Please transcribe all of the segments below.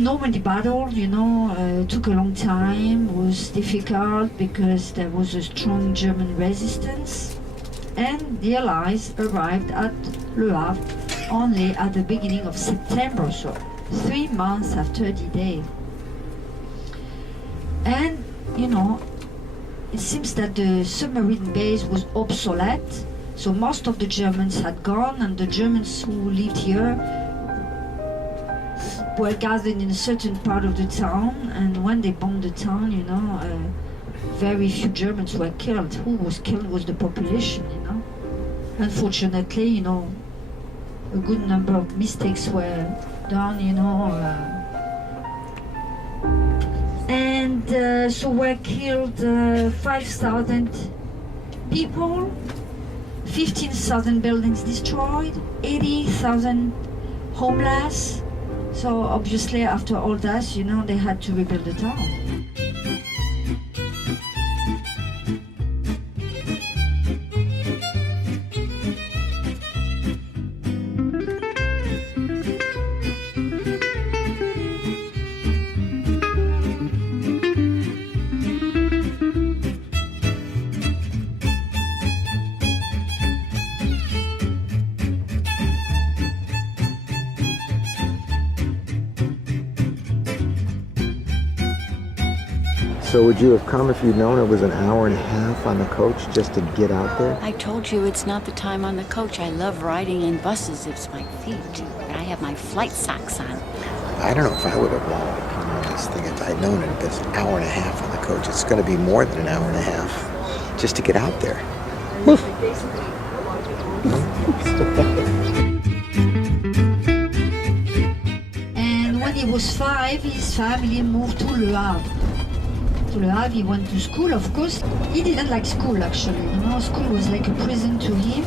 Normandy battle, took a long time, was difficult because there was a strong German resistance, and the Allies arrived at Le Havre only at the beginning of September, so 3 months after D-Day. And, it seems that the submarine base was obsolete, so most of the Germans had gone, and the Germans who lived here were gathered in a certain part of the town, and when they bombed the town, very few Germans were killed. Who was killed was the population, Unfortunately, a good number of mistakes were done, and so were killed 5,000 people, 15,000 buildings destroyed, 80,000 homeless. So obviously after all that, they had to rebuild the town. So would you have come if you'd known it was an hour and a half on the coach just to get out there? I told you it's not the time on the coach. I love riding in buses. It's my feet. But I have my flight socks on. I don't know if I would have wanted to come on this thing if I'd known it was an hour and a half on the coach. It's going to be more than an hour and a half just to get out there. And when he was 5, his family moved to Le Havre. To Le Havre, he went to school, of course. He didn't like school, actually. School was like a prison to him.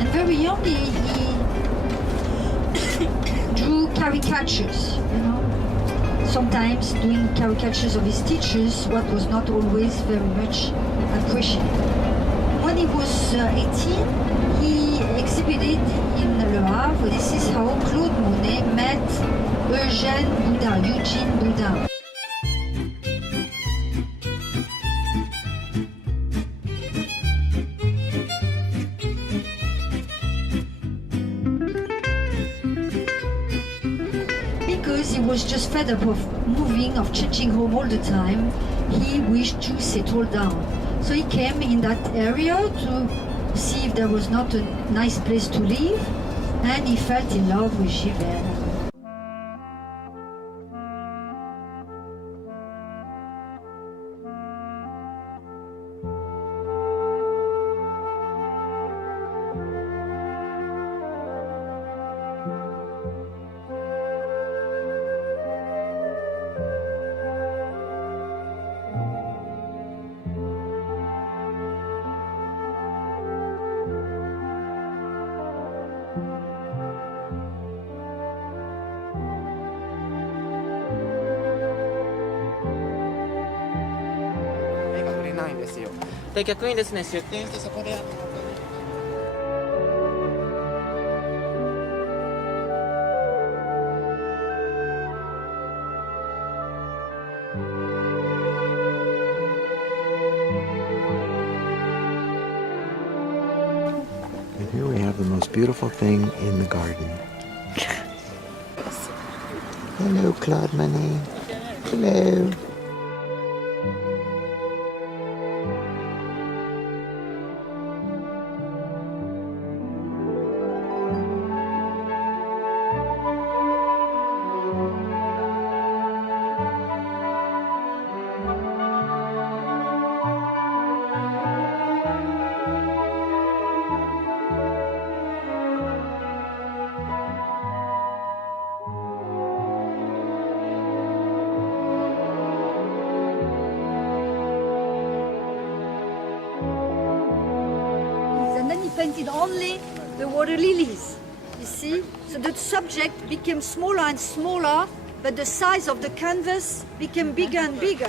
And very young, he drew caricatures, Sometimes doing caricatures of his teachers, what was not always very much appreciated. When he was 18, he exhibited in Le Havre. This is how Claude Monet met Eugene Boudin. Because he was just fed up of moving, of changing home all the time, he wished to settle down. So he came in that area to see if there was not a nice place to live, and he fell in love with Giverny.で逆にですね出店してそこでAnd here we have the most beautiful thing in the garden. Hello, Claude Monet. Hello. Painted only the water lilies, you see? So the subject became smaller and smaller, but the size of the canvas became bigger and bigger,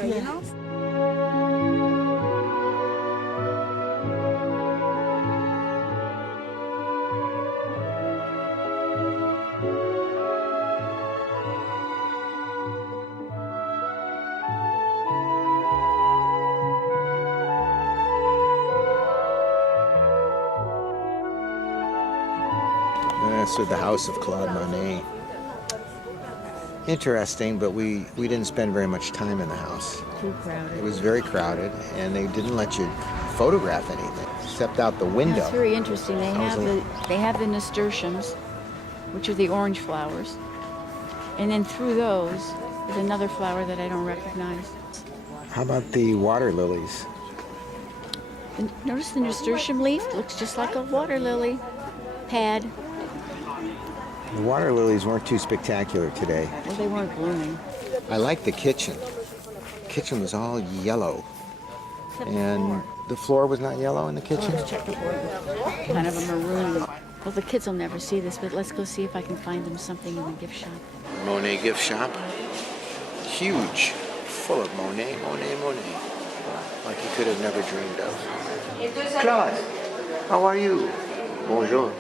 This was the house of Claude Monet. Interesting, but we didn't spend very much time in the house. Too crowded. It was very crowded, and they didn't let you photograph anything except out the window. That's very interesting. They have the nasturtiums, which are the orange flowers, and then through those is another flower that I don't recognize. How about the water lilies? Notice the nasturtium leaf looks just like a water lily pad. The water lilies weren't too spectacular today. Well, they weren't blooming. I like the kitchen. The kitchen was all yellow. And the floor was not yellow in the kitchen? Kind of a maroon. Well, the kids will never see this, but let's go see if I can find them something in the gift shop. Monet gift shop. Huge. Full of Monet. Like you could have never dreamed of. Claude, how are you? Bonjour.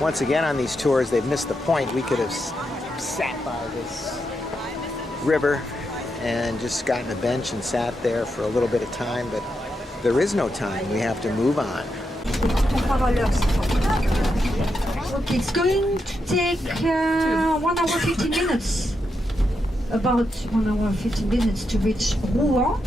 Once again on these tours, they've missed the point. We could have sat by this river and just gotten a bench and sat there for a little bit of time, but there is no time. We have to move on. Okay, it's going to take 1 hour 15 minutes. About 1 hour 15 minutes to reach Rouen.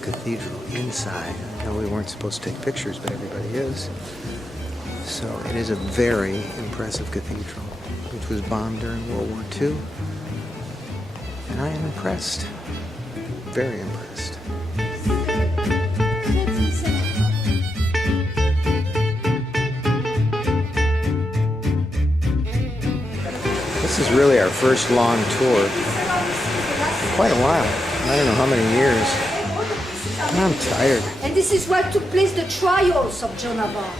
Cathedral inside. I know we weren't supposed to take pictures, but everybody is. So it is a very impressive cathedral, which was bombed during World War II. And I am impressed. Very impressed. This is really our first long tour. Quite a while. I don't know how many years. I'm tired. And this is where took place the trials of Joan of Arc.